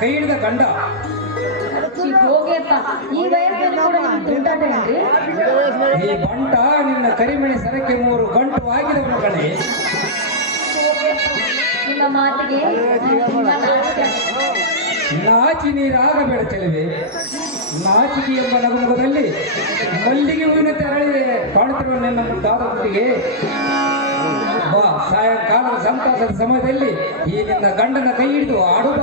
ಕೈ ಹಿಡಿದ ಗಂಡ. ಈ ಬಂಟ ನಿನ್ನ ಕರಿಮಣಿ ಸರಕ್ಕೆ ಮೂರು ಗಂಟು ಆಗಿದವನು ಕಣೆ ನಿಮ್ಮ ಮಾತಿಗೆ ನಾಚಿ ನೀರಾಗಬೇಡ ಚೆಲುವೆ. ನಾಚಿಕೆ ಎಂಬ ನಗುಮುಖದಲ್ಲಿ ಮಲ್ಲಿಗೆ ಹೂವಿನ ತೆರಳಿದೆ. ಕಾಣುತ್ತಿರುವ ನಿನ್ನ ಮುದ್ದಾದ ಹುಟ್ಟಿಗೆ ಸಂತಸದ ಸಮಯದಲ್ಲಿ ಈ ನಿನ್ನ ಗಂಡನ ಕೈ ಹಿಡಿದು ಆಡುವ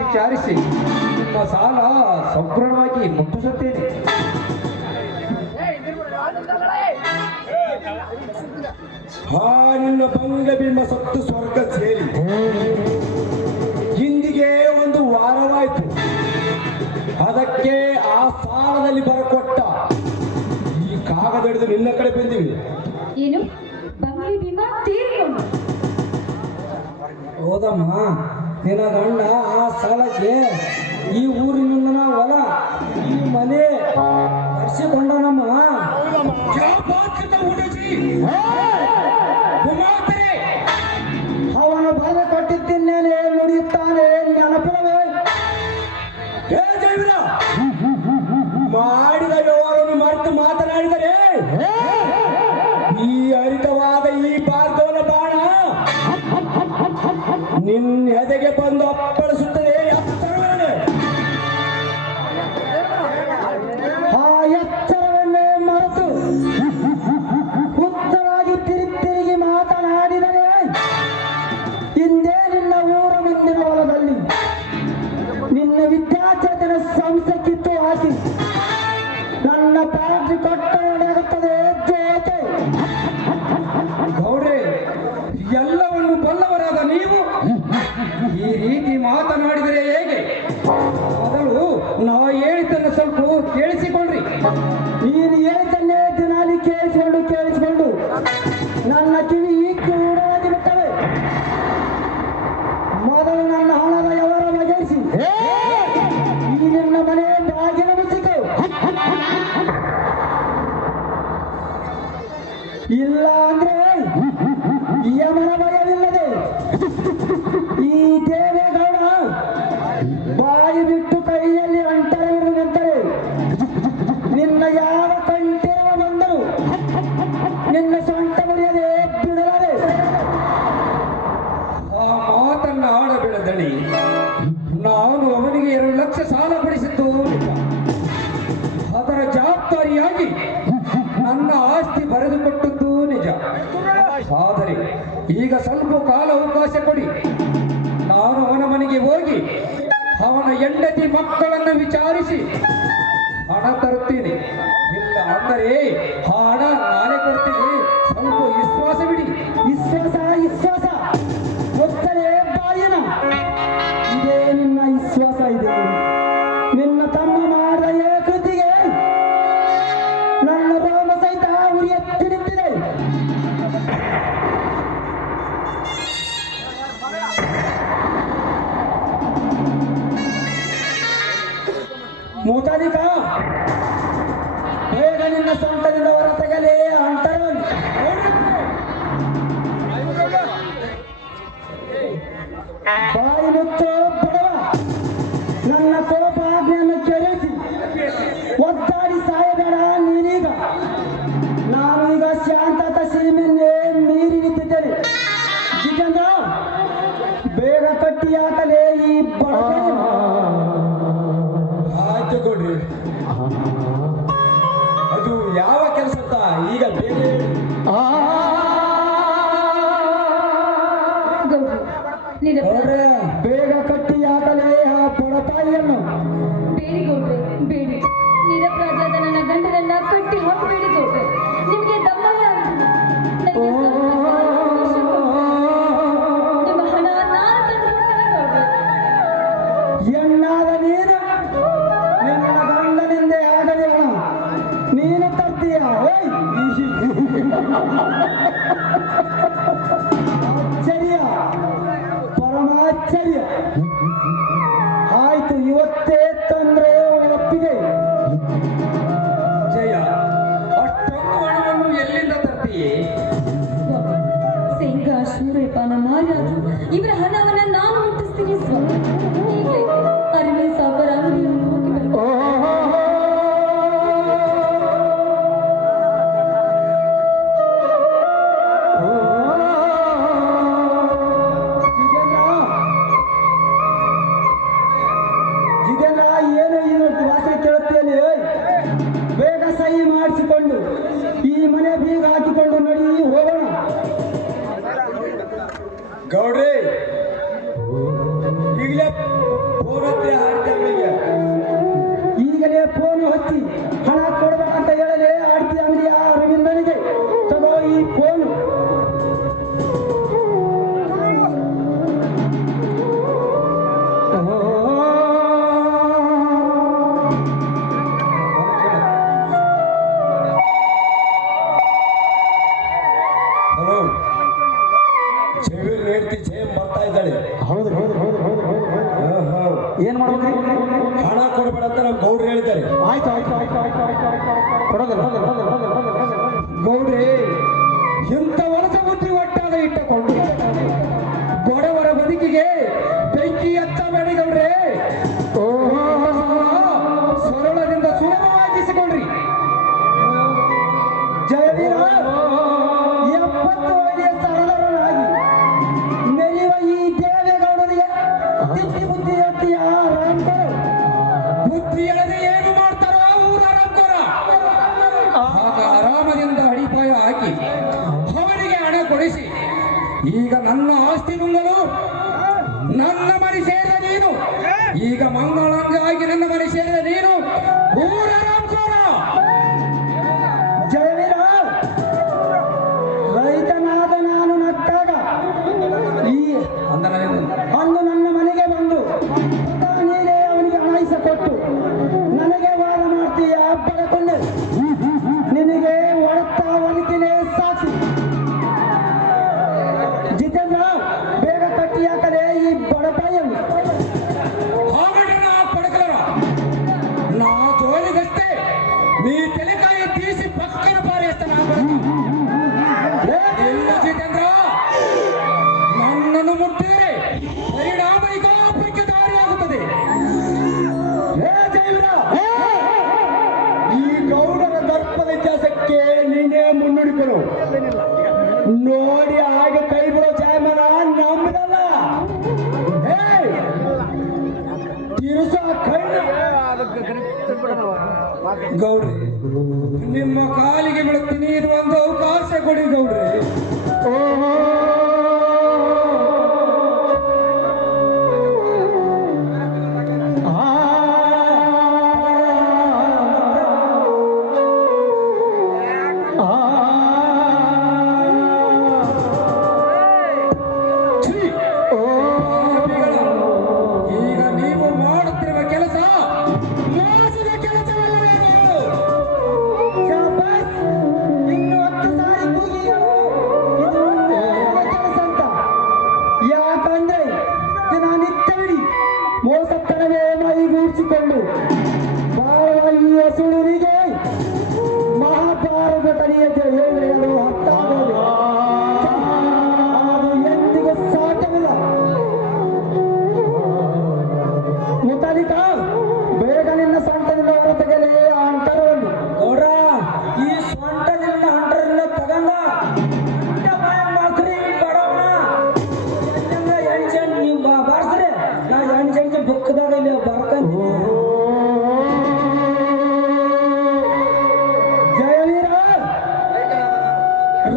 ವಿಚಾರಿಸಿ. ನಿಮ್ಮ ಸಾಲ ಸಂಪೂರ್ಣವಾಗಿ ಮುಟ್ಟಿಸುತ್ತೇನೆ ಆ ನಿನ್ನ ಭಂಗಬಿಂಬ ಸತ್ತು ಸ್ವರ್ಗ ಸೇರಿ. ಇಂದಿಗೆ ಒಂದು ವಾರವಾಯಿತು. ಅದಕ್ಕೆ ಆ ಸ್ಥಾನದಲ್ಲಿ ಬರಕೊಟ್ಟ ಈ ಕಾಗದ ಹಿಡಿದು ನಿನ್ನ ಕಡೆ ಬಂದಿವಿ. ಹೋದಮ್ಮ ನಿನ್ನ ಅಣ್ಣ ಆ ಸ್ಥಳಕ್ಕೆ ಈ ಊರಿನಿಂದ ಹೊಲ ಈ ಮನೆ ತರಿಸಿಕೊಂಡ ನಮ್ಮ ಈ ದೇವೇಗೌಡ ಬಾಯಿ ಬಿಟ್ಟು ಕೈಯಲ್ಲಿ ಅಂಟರವಿರು ನಿನ್ನ ಯಾವ ಕಂಠಿರುವ ಬಂದರು ನಿನ್ನ ಸೊಂಟ ಮುರಿಯದೆ ಬಿಡಲಾರೆ. ಆ ಮಾತನ್ನ ಆಡಬೇಡದಣಿ ನಾನು ಅವನಿಗೆ ಎರಡು ಲಕ್ಷ ಸಾಲ ಪಡಿಸಿದ್ದು ಅದರ ಜವಾಬ್ದಾರಿಯಾಗಿ ನನ್ನ ಆಸ್ತಿ ಬರೆದುಕೊಟ್ಟದ್ದು ನಿಜ. ಆದರೆ ಈಗ ಸ್ವಲ್ಪ ಕಾಲ ಅವಕಾಶ ಕೊಡಿ. ಹೆಂಡತಿ ಮಕ್ಕಳನ್ನು ವಿಚಾರಿಸಿ ಹಣ ತರುತ್ತೇನೆ. ಇಲ್ಲ ಅಂದರೆ ಹಣ ನಾನೇ ಕೊಡ್ತೀನಿ. ಸಿಂಗ ಸೂರ್ಯಪಾನ ಮಾರಾಜು ಇವರ ಹಣವನ್ನು ನಾನು ಮುಟ್ಟಿಸ್ತೀನಿ ಸ್ವಾಮಿ. Gaudy! ಇವ್ರ ಹೆಂಡತಿ ಸೇಮ್ ಬರ್ತಾ ಇದ್ದಾಳೆ. ಹೌದು ಹೌದು ಹೌದು ಹೌದು ಹೌದು ಏನ್ ಮಾಡ್ಬೇಕ್ರಿ ಹಣ ಕೊಡ್ಬೇಡ ಅಂತ ನಮ್ಮ ಗೌಡ್ರು ಹೇಳ್ತಾರೆ ಆಯ್ತು ಆಯ್ತು ಆಯ್ತು ಆಯ್ತು ಆಯ್ತು ಆಯ್ತು ಕೊಡೋದಿಲ್ಲ? ಗೌಡ್ರಿ ನೋಡಿ ಹಾಗೆ ಕೈ ಬಿಡೋ ಚಾಯಮನ ನಂಬದಲ್ಲ ತಿರುಸ ಗೌಡ್ರಿ, ನಿಮ್ಮ ಕಾಲಿಗೆ ಬೀಳುತ್ತೀನಿ ಇದು ಒಂದು ಅವಕಾಶ ಕೊಡಿ ಗೌಡ್ರಿ.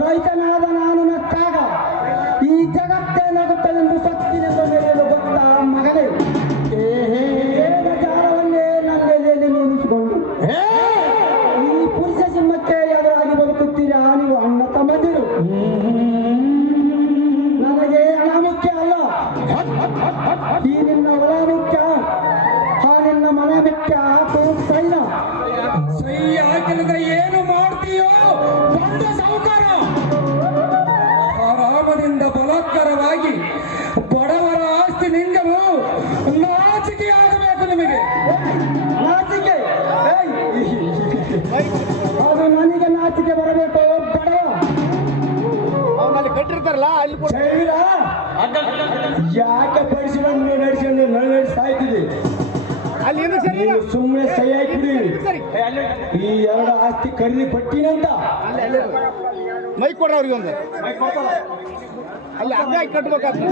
no hay nada ನಿನಗೆ ನಾಚಿಕೆ. ಅದು ನನಗೆ ನಾಚಿಕೆ ಬರಬೇಕು ಬಡ ಅವನಲ್ಲಿ ಕಟ್ಟಿರ್ತಾರಲ್ಲ ಅಲ್ಲಿ ಯಾಕೆ ಪಡಿಸಿಕೊಂಡು ನೀವು ನಡೆಸಿಕೊಂಡು ನಾನು ನಡೆಸ್ತಾ ಇದ್ದೀವಿ ಅಲ್ಲಿ ಏನು ಸರಿ ಸುಮ್ಮನೆ ಸೈ ಈ ಎರಡು ಆಸ್ತಿ ಕರ್ರಿ ಪಟ್ಟಿನಂತ ಮೈಕ್ ಕೊಡ್ರಿ ಅವ್ರಿಗೆ ಒಂದು. ಅಲ್ಲಿ ಅರ್ಧ ಕಟ್ಬೇಕಾಗ್ತದೆ.